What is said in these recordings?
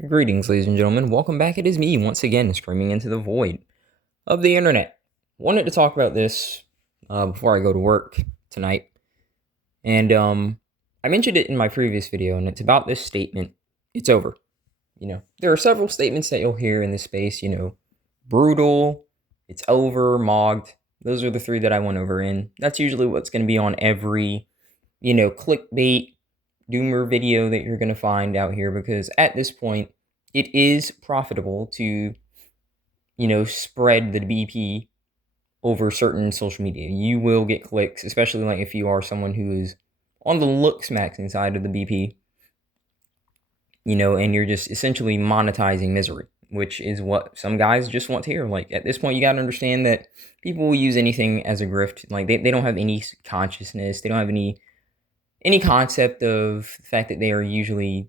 Greetings, ladies and gentlemen. Welcome back. It is me once again, screaming into the void of the internet. Wanted to talk about this before I go to work tonight, and I mentioned it in my previous video, and it's about this statement: "It's over." There are several statements that you'll hear in this space. Brutal, it's over, mogged. Those are the three that I went over in. That's usually what's going to be on every clickbait doomer video that you're going to find out here, because at this point it is profitable to spread the BP over certain social media. You will get clicks, especially like if you are someone who is on the looks maxing side of the BP, and you're just essentially monetizing misery, which is what some guys just want to hear. Like, at this point, you got to understand that people will use anything as a grift. Like, they don't have any consciousness. They don't have any concept of the fact that they are usually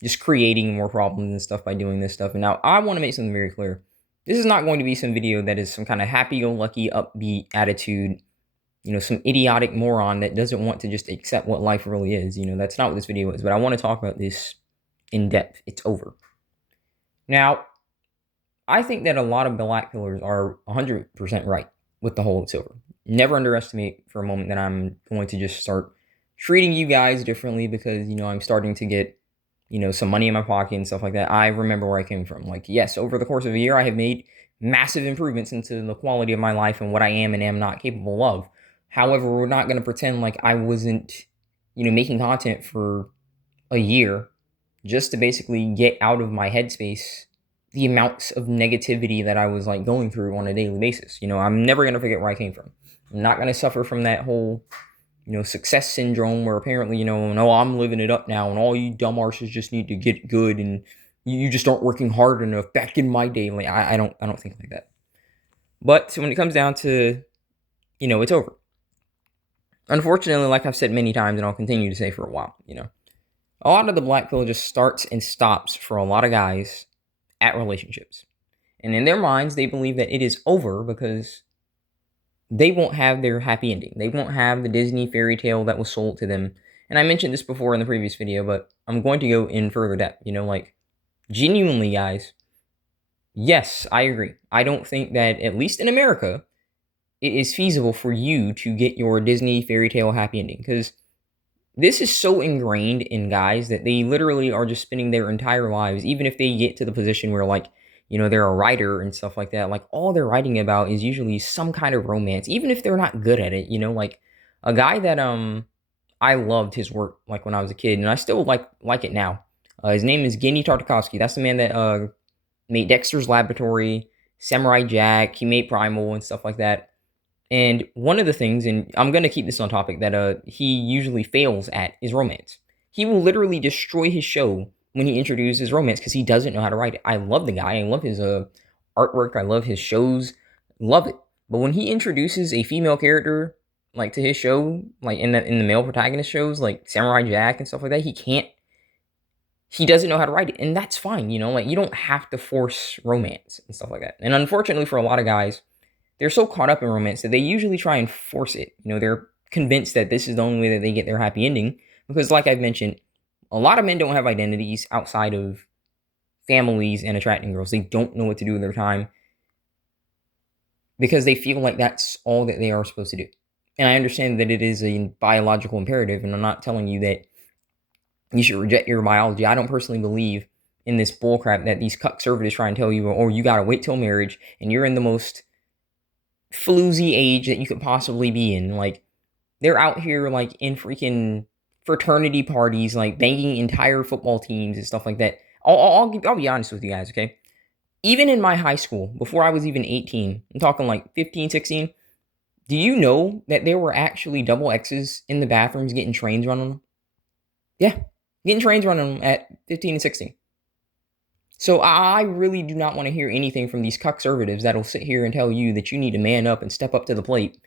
just creating more problems and stuff by doing this stuff. And now I want to make something very clear. This is not going to be some video that is some kind of happy-go-lucky, upbeat attitude, some idiotic moron that doesn't want to just accept what life really is. That's not what this video is. But I want to talk about this in depth. It's over. Now, I think that a lot of black pillars are 100% right with the whole "it's over." Never underestimate for a moment that I'm going to just start treating you guys differently because, I'm starting to get, some money in my pocket and stuff like that. I remember where I came from. Like, yes, over the course of a year, I have made massive improvements into the quality of my life and what I am and am not capable of. However, we're not going to pretend like I wasn't, making content for a year just to basically get out of my headspace the amounts of negativity that I was like going through on a daily basis. I'm never going to forget where I came from. I'm not going to suffer from that whole success syndrome where apparently, no, I'm living it up now and all you dumb arses just need to get good and you just aren't working hard enough. Back in my day, like I don't think like that. But when it comes down to, it's over. Unfortunately, like I've said many times and I'll continue to say for a while, a lot of the black pill just starts and stops for a lot of guys at relationships. And in their minds, they believe that it is over because they won't have their happy ending. They won't have the Disney fairy tale that was sold to them. And I mentioned this before in the previous video, but I'm going to go in further depth. Like, genuinely, guys, yes, I agree. I don't think that, at least in America, it is feasible for you to get your Disney fairy tale happy ending. Because this is so ingrained in guys that they literally are just spending their entire lives, even if they get to the position where, like, they're a writer and stuff like that. Like, all they're writing about is usually some kind of romance, even if they're not good at it. Like a guy that I loved his work like when I was a kid, and I still like it now. His name is Genndy Tartakovsky. That's the man that made Dexter's Laboratory, Samurai Jack. He made Primal and stuff like that. And one of the things, and I'm going to keep this on topic, that he usually fails at is romance. He will literally destroy his show when he introduces romance because he doesn't know how to write it. I love the guy. I love his artwork. I love his shows. Love it. But when he introduces a female character like to his show, like in the male protagonist shows like Samurai Jack and stuff like that, he doesn't know how to write it. And that's fine, like you don't have to force romance and stuff like that. And unfortunately for a lot of guys, they're so caught up in romance that they usually try and force it. They're convinced that this is the only way that they get their happy ending. Because, like I've mentioned, a lot of men don't have identities outside of families and attracting girls. They don't know what to do with their time because they feel like that's all that they are supposed to do. And I understand that it is a biological imperative, and I'm not telling you that you should reject your biology. I don't personally believe in this bullcrap that these conservatives try and tell you, or you gotta wait till marriage and you're in the most floozy age that you could possibly be in. Like, they're out here like in freaking fraternity parties, like banging entire football teams and stuff like that. I'll be honest with you guys, okay? Even in my high school, before I was even 18, I'm talking like 15, 16, do you know that there were actually double X's in the bathrooms getting trains run on them? Yeah, getting trains run on them at 15 and 16. So I really do not want to hear anything from these conservatives that'll sit here and tell you that you need to man up and step up to the plate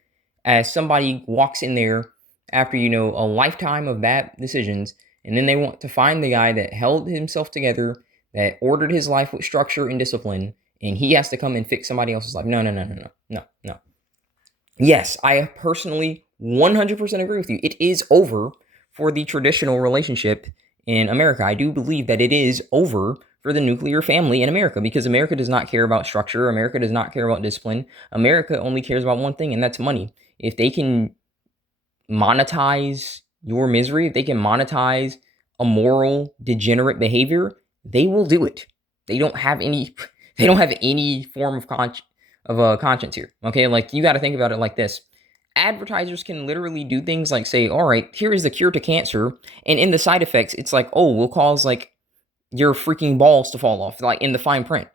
as somebody walks in there after, a lifetime of bad decisions, and then they want to find the guy that held himself together, that ordered his life with structure and discipline, and he has to come and fix somebody else's life. No, no, no, no, no, no, no. Yes, I personally 100% agree with you. It is over for the traditional relationship in America. I do believe that it is over for the nuclear family in America, because America does not care about structure. America does not care about discipline. America only cares about one thing, and that's money. If they can monetize your misery, if they can monetize immoral, degenerate behavior, they will do it. They don't have any form of conscience here. Okay, like you got to think about it like this. Advertisers can literally do things like say, all right, here is the cure to cancer, and in the side effects, it's like, oh, we'll cause like your freaking balls to fall off, like in the fine print.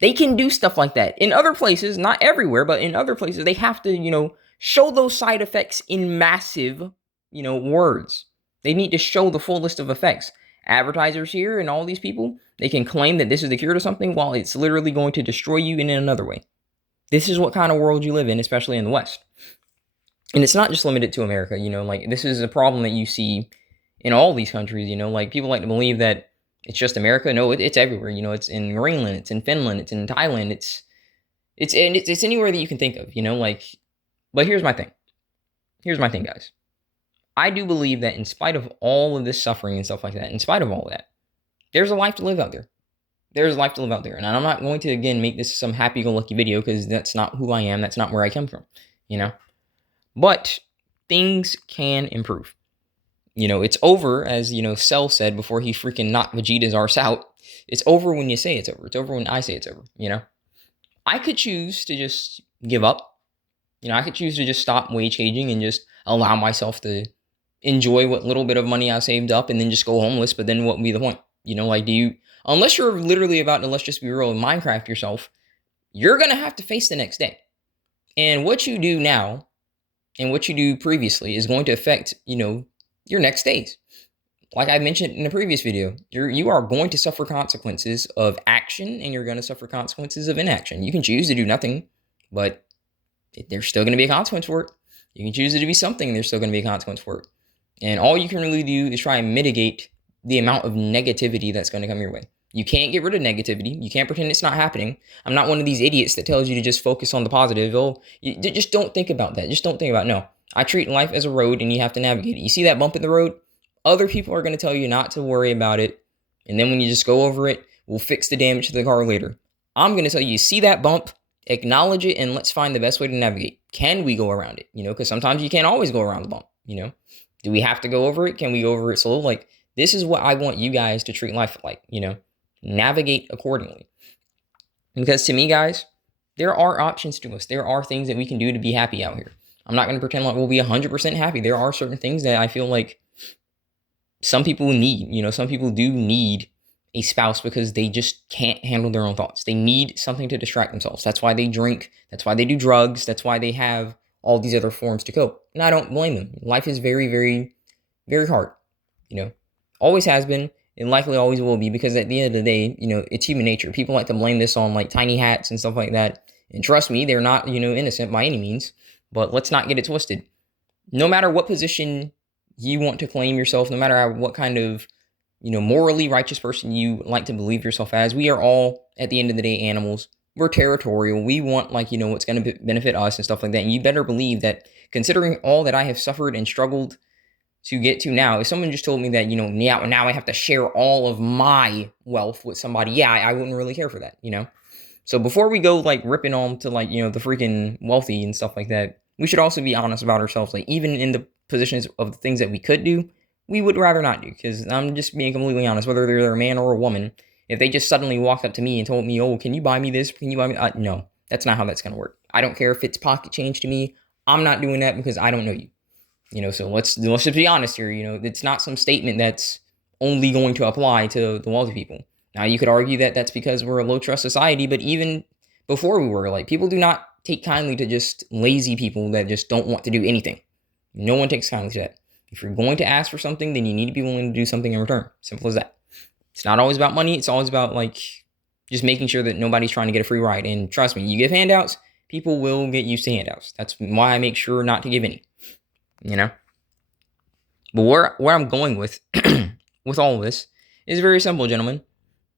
They can do stuff like that. In other places, not everywhere, but in other places, they have to, show those side effects in massive, words. They need to show the full list of effects. Advertisers here and all these people, they can claim that this is the cure to something while it's literally going to destroy you in another way. This is what kind of world you live in, especially in the West. And it's not just limited to America, like this is a problem that you see in all these countries, like people like to believe that it's just America. No, it's everywhere. It's in Greenland, it's in Finland, it's in Thailand, it's anywhere that you can think of, like. But here's my thing. Here's my thing, guys. I do believe that in spite of all of this suffering and stuff like that, in spite of all that, there's a life to live out there. There's life to live out there. And I'm not going to, again, make this some happy-go-lucky video because that's not who I am. That's not where I come from, But things can improve. It's over, as, Cell said before he freaking knocked Vegeta's arse out. It's over when you say it's over. It's over when I say it's over, I could choose to just give up. I could choose to just stop wage caging and just allow myself to enjoy what little bit of money I saved up and then just go homeless. But then what would be the point? Unless you're literally about to, let's just be real, Minecraft yourself, you're going to have to face the next day. And what you do now and what you do previously is going to affect, your next days. Like I mentioned in a previous video, you are going to suffer consequences of action and you're going to suffer consequences of inaction. You can choose to do nothing, but there's still going to be a consequence for it. You can choose it to be something, there's still going to be a consequence for it. And all you can really do is try and mitigate the amount of negativity that's going to come your way. You can't get rid of negativity. You can't pretend it's not happening. I'm not one of these idiots that tells you to just focus on the positive. Just don't think about that. Just don't think about it. No. I treat life as a road and you have to navigate it. You see that bump in the road? Other people are going to tell you not to worry about it. And then when you just go over it, we'll fix the damage to the car later. I'm going to tell you, see that bump, acknowledge it, and let's find the best way to navigate. Can we go around it? Because sometimes you can't always go around the bump. Do we have to go over it? Can we go over it slow? Like, this is what I want you guys to treat life like, navigate accordingly. Because to me, guys, there are options to us. There are things that we can do to be happy out here. I'm not going to pretend like we'll be 100% happy. There are certain things that I feel like some people need. Some people do need a spouse because they just can't handle their own thoughts. They need something to distract themselves. That's why they drink. That's why they do drugs. That's why they have all these other forms to cope. And I don't blame them. Life is very, very, very hard. Always has been and likely always will be, because at the end of the day, it's human nature. People like to blame this on like tiny hats and stuff like that. And trust me, they're not, innocent by any means. But let's not get it twisted. No matter what position you want to claim yourself, no matter what kind of, morally righteous person you like to believe yourself as, we are all, at the end of the day, animals. We're territorial. We want, what's going to benefit us and stuff like that. And you better believe that, considering all that I have suffered and struggled to get to now, if someone just told me that, now I have to share all of my wealth with somebody, I wouldn't really care for that, So before we go, ripping on to, the freaking wealthy and stuff like that, we should also be honest about ourselves. Even in the positions of the things that we could do, we would rather not do. Because I'm just being completely honest, whether they're a man or a woman, if they just suddenly walked up to me and told me, oh, can you buy me this? Can you buy me? No, that's not how that's going to work. I don't care if it's pocket change to me. I'm not doing that because I don't know you. So let's just be honest here. It's not some statement that's only going to apply to the wealthy people. Now, you could argue that that's because we're a low trust society, but even before we were, people do not take kindly to just lazy people that just don't want to do anything. No one takes kindly to that. If you're going to ask for something, then you need to be willing to do something in return. Simple as that. It's not always about money. It's always about just making sure that nobody's trying to get a free ride. And trust me, you give handouts, people will get used to handouts. That's why I make sure not to give any. But where I'm going with with all of this is very simple, gentlemen.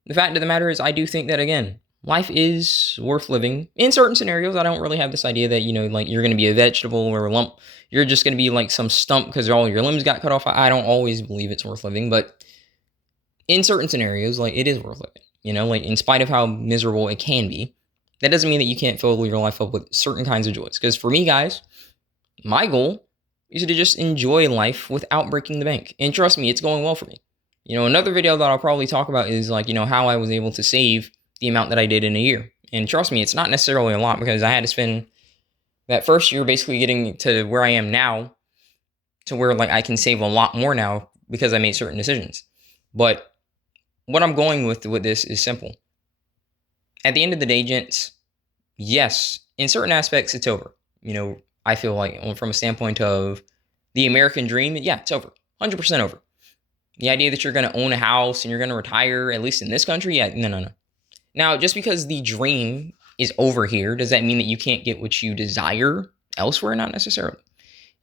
The fact of the matter is, I do think that, again, life is worth living. In certain scenarios, I don't really have this idea that, you're going to be a vegetable or a lump. You're just going to be some stump because all your limbs got cut off. I don't always believe it's worth living, but in certain scenarios, it is worth living. You know, like in spite of how miserable it can be, that doesn't mean that you can't fill your life up with certain kinds of joys. Because for me, guys, my goal is to just enjoy life without breaking the bank. And trust me, it's going well for me. You know, another video that I'll probably talk about is like, you know, how I was able to save the amount that I did in a year. And trust me, it's not necessarily a lot because I had to spend that first year basically getting to where I am now to where like I can save a lot more now because I made certain decisions. But what I'm going with this is simple. At the end of the day, gents, yes, in certain aspects, it's over. You know, I feel like from a standpoint of the American dream, yeah, it's over. 100% over. The idea that you're going to own a house and you're going to retire, at least in this country, yeah, no. Now, just because the dream is over here, does that mean that you can't get what you desire elsewhere? Not necessarily.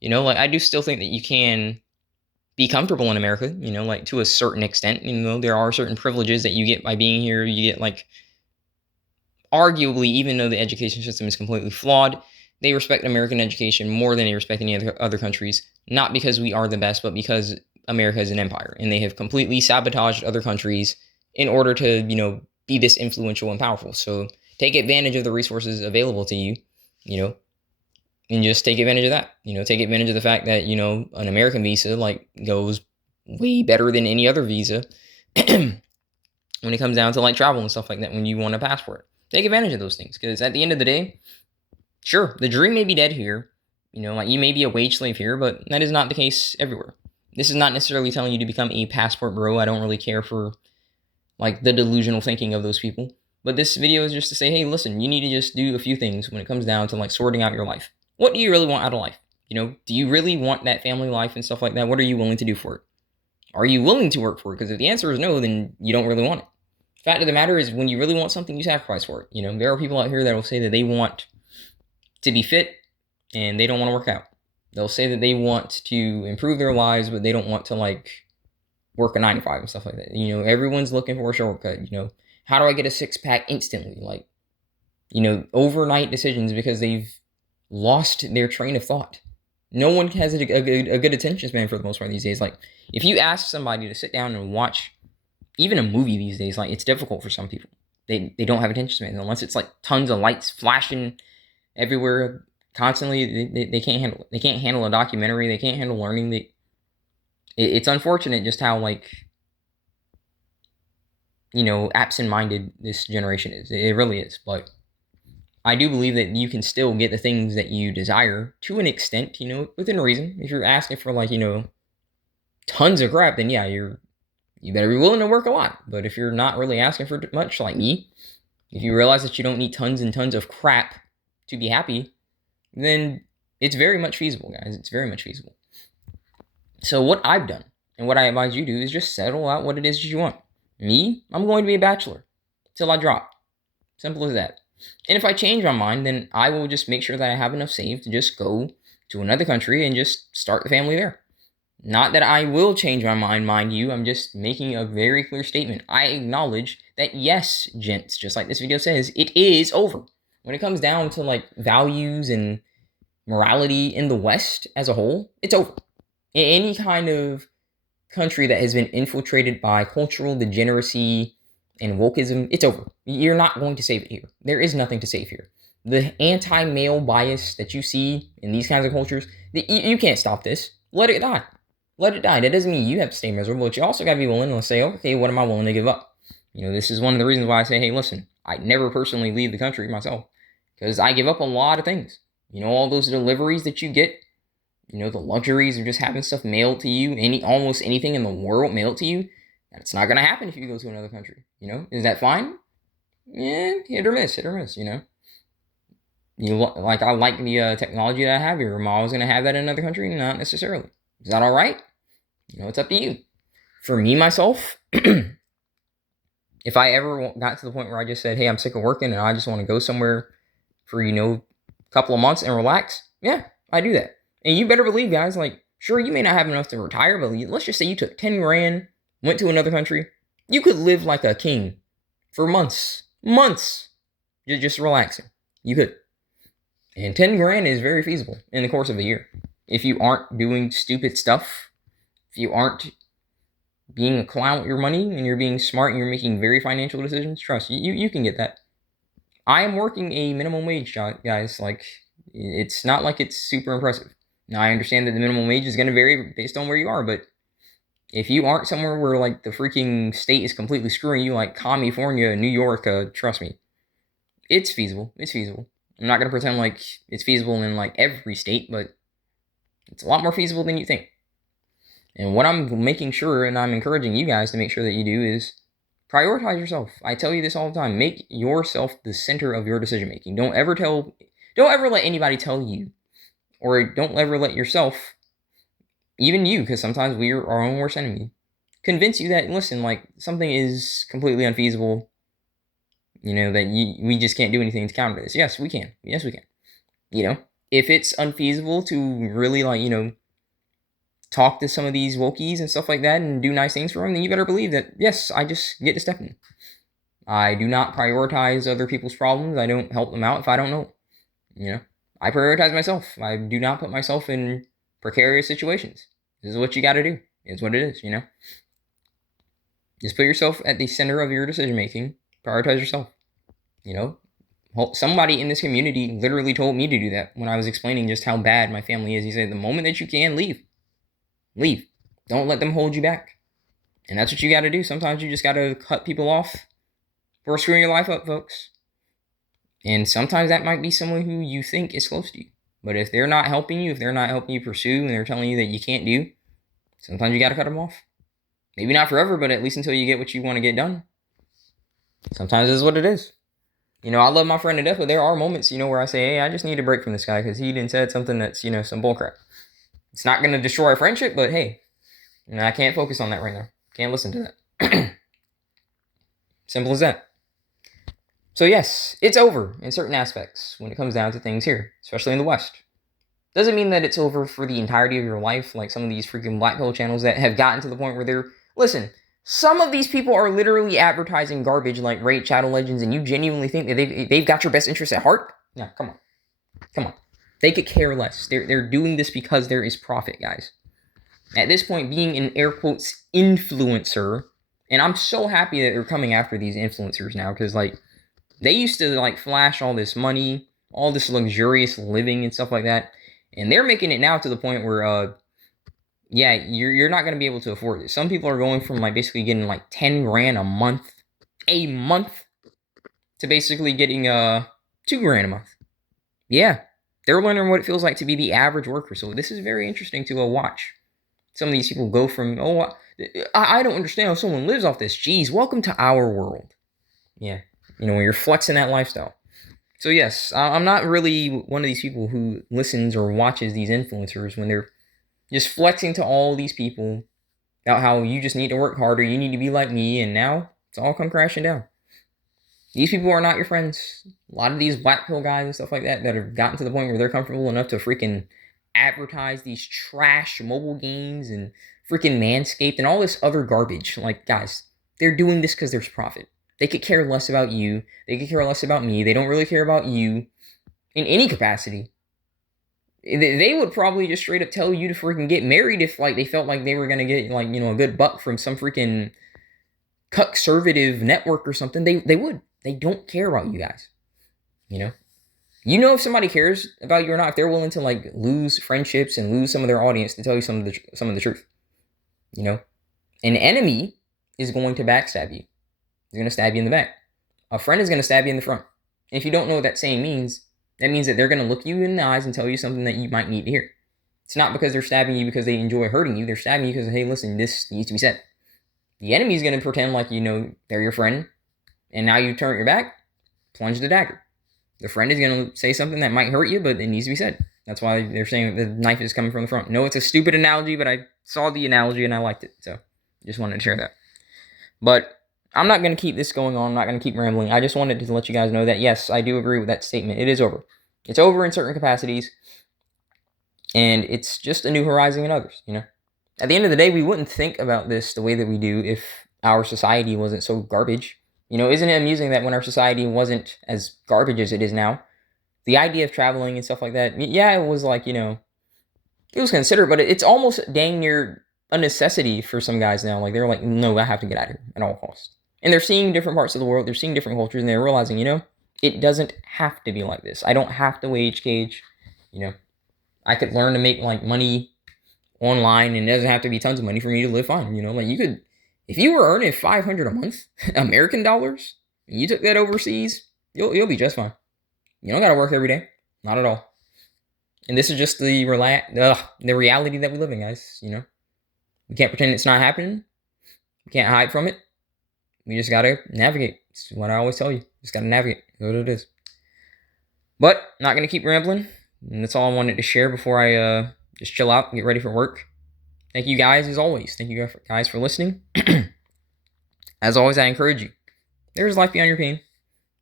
You know, like I do still think that you can be comfortable in America, you know, like to a certain extent. You know, there are certain privileges that you get by being here. You get like, arguably, even though the education system is completely flawed, they respect American education more than they respect any other countries, not because we are the best, but because America is an empire and they have completely sabotaged other countries in order to, you know, be this influential and powerful. So take advantage of the resources available to you, you know, and just take advantage of that. You know, take advantage of the fact that, you know, an American visa like goes way better than any other visa when it comes down to like travel and stuff like that when you want a passport. Take advantage of those things because at the end of the day, sure, the dream may be dead here. You know, like you may be a wage slave here, but that is not the case everywhere. This is not necessarily telling you to become a passport bro. I don't really care for like the delusional thinking of those people. But this video is just to say, hey, listen, you need to just do a few things when it comes down to like sorting out your life. What do you really want out of life? You know, do you really want that family life and stuff like that? What are you willing to do for it? Are you willing to work for it? Because if the answer is no, then you don't really want it. Fact of the matter is, when you really want something, you sacrifice for it. You know, there are people out here that will say that they want to be fit and they don't want to work out. They'll say that they want to improve their lives, but they don't want to like work a 9 to 5 and stuff like that. You know, everyone's looking for a shortcut. You know, how do I get a 6-pack instantly? Like, you know, overnight decisions because they've lost their train of thought. No one has a good attention span for the most part these days. Like, if you ask somebody to sit down and watch even a movie these days, like it's difficult for some people. They don't have attention span unless it's like tons of lights flashing everywhere constantly. They can't handle it. They can't handle a documentary. They can't handle learning. It's unfortunate just how like, you know, absent-minded this generation is. It really is. But I do believe that you can still get the things that you desire to an extent, you know, within reason. If you're asking for like, you know, tons of crap, then yeah, you better be willing to work a lot. But if you're not really asking for much, like me, if you realize that you don't need tons and tons of crap to be happy, then it's very much feasible, guys. It's very much feasible. So what I've done and what I advise you do is just settle out what it is that you want. Me, I'm going to be a bachelor till I drop. Simple as that. And if I change my mind, then I will just make sure that I have enough saved to just go to another country and just start the family there. Not that I will change my mind, mind you. I'm just making a very clear statement. I acknowledge that yes, gents, just like this video says, it is over. When it comes down to like values and morality in the West as a whole, it's over. In any kind of country that has been infiltrated by cultural degeneracy and wokeism, it's over. You're not going to save it here. There is nothing to save here. The anti-male bias that you see in these kinds of cultures, you can't stop this. Let it die. Let it die. That doesn't mean you have to stay miserable, but you also got to be willing to say, okay, what am I willing to give up? You know, this is one of the reasons why I say, hey, listen, I never personally leave the country myself because I give up a lot of things. You know, all those deliveries that you get, you know, the luxuries of just having stuff mailed to you, almost anything in the world mailed to you. That's not going to happen if you go to another country. You know, is that fine? Yeah, hit or miss, you know. I like the technology that I have here. Am I always going to have that in another country? Not necessarily. Is that all right? You know, it's up to you. For me, myself, if I ever got to the point where I just said, hey, I'm sick of working and I just want to go somewhere for, you know, a couple of months and relax, yeah, I do that. And you better believe, guys, like, sure, you may not have enough to retire, but let's just say you took 10 grand, went to another country, you could live like a king for months. You're just relaxing. You could. And 10 grand is very feasible in the course of a year. If you aren't doing stupid stuff, if you aren't being a clown with your money and you're being smart and you're making very financial decisions, trust you can get that. I am working a minimum wage job, guys. Like, it's not like it's super impressive. Now, I understand that the minimum wage is going to vary based on where you are, but if you aren't somewhere where, like, the freaking state is completely screwing you, like California, New York, trust me, it's feasible. It's feasible. I'm not going to pretend like it's feasible in, like, every state, but it's a lot more feasible than you think. And what I'm making sure, and I'm encouraging you guys to make sure that you do, is prioritize yourself. I tell you this all the time. Make yourself the center of your decision making. Don't ever let anybody tell you, or don't ever let yourself, even you, because sometimes we are our own worst enemy, convince you that, listen, like, something is completely unfeasible, that we just can't do anything to counter this. Yes, we can. Yes, we can. If it's unfeasible to really, like, talk to some of these wokies and stuff like that and do nice things for them, then you better believe that, yes, I just get to step in. I do not prioritize other people's problems. I don't help them out if I don't know. I prioritize myself. I do not put myself in precarious situations. This is what you got to do. It's what it is, Just put yourself at the center of your decision making. Prioritize yourself. Somebody in this community literally told me to do that when I was explaining just how bad my family is. He said, the moment that you can, leave. Leave. Don't let them hold you back. And that's what you got to do. Sometimes you just got to cut people off for screwing your life up, folks. And sometimes that might be someone who you think is close to you. But if they're not helping you, if they're not helping you pursue, and they're telling you that you can't do, sometimes you got to cut them off. Maybe not forever, but at least until you get what you want to get done. Sometimes this is what it is. I love my friend to death, but there are moments, where I say, hey, I just need a break from this guy because he didn't said something that's, some bullcrap. It's not going to destroy our friendship, but hey, I can't focus on that right now. Can't listen to that. Simple as that. So yes, it's over in certain aspects when it comes down to things here, especially in the West. Doesn't mean that it's over for the entirety of your life, like some of these freaking black pill channels that have gotten to the point where listen, some of these people are literally advertising garbage like Raid Shadow Legends, and you genuinely think that they've got your best interests at heart? No, come on. They could care less. They're doing this because there is profit, guys. At this point, being an air quotes influencer, and I'm so happy that they're coming after these influencers now, because like they used to like flash all this money, all this luxurious living and stuff like that, and they're making it now to the point where you're not going to be able to afford it. Some people are going from like basically getting like 10 grand a month to basically getting 2 grand a month. Yeah, they're learning what it feels like to be the average worker. So this is very interesting to watch. Some of these people go from, I don't understand how someone lives off this. Geez, welcome to our world. Yeah, when you're flexing that lifestyle. So yes, I'm not really one of these people who listens or watches these influencers when they're just flexing to all these people about how you just need to work harder, you need to be like me, and now it's all come crashing down. These people are not your friends. A lot of these black pill guys and stuff like that have gotten to the point where they're comfortable enough to freaking advertise these trash mobile games and freaking Manscaped and all this other garbage. Like, guys, they're doing this because there's profit. They could care less about you. They could care less about me. They don't really care about you in any capacity. They would probably just straight up tell you to freaking get married if like they felt like they were going to get like, a good buck from some freaking conservative network or something. They would. They don't care about you guys. If somebody cares about you or not, if they're willing to like lose friendships and lose some of their audience to tell you some of the truth. An enemy is going to backstab you. He's going to stab you in the back. A friend is going to stab you in the front. And if you don't know what that saying means, that means that they're going to look you in the eyes and tell you something that you might need to hear. It's not because they're stabbing you because they enjoy hurting you. They're stabbing you because, hey, listen, this needs to be said. The enemy is going to pretend like, they're your friend. And now you turn your back, plunge the dagger. The friend is going to say something that might hurt you, but it needs to be said. That's why they're saying the knife is coming from the front. No, it's a stupid analogy, but I saw the analogy and I liked it. So just wanted to share that. But I'm not going to keep this going on. I'm not going to keep rambling. I just wanted to let you guys know that, yes, I do agree with that statement. It is over. It's over in certain capacities. And it's just a new horizon in others, At the end of the day, we wouldn't think about this the way that we do if our society wasn't so garbage. Isn't it amusing that when our society wasn't as garbage as it is now, the idea of traveling and stuff like that, yeah, it was like, it was considered, but it's almost dang near a necessity for some guys now. Like they're like, no, I have to get out of here at all costs. And they're seeing different parts of the world. They're seeing different cultures, and they're realizing, it doesn't have to be like this. I don't have to wage cage. I could learn to make like money online, and it doesn't have to be tons of money for me to live fine. Like you could, if you were earning $500 a month, American dollars, and you took that overseas, you'll be just fine. You don't got to work every day, not at all. And this is just the reality that we live in, guys. We can't pretend it's not happening. We can't hide from it. We just gotta navigate. It's what I always tell you. Just gotta navigate. That's what it is. But not gonna keep rambling. And that's all I wanted to share before I just chill out and get ready for work. Thank you guys as always. Thank you guys for listening. As always, I encourage you. There's life beyond your pain.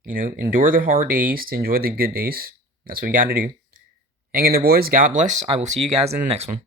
Endure the hard days to enjoy the good days. That's what you gotta do. Hang in there, boys. God bless. I will see you guys in the next one.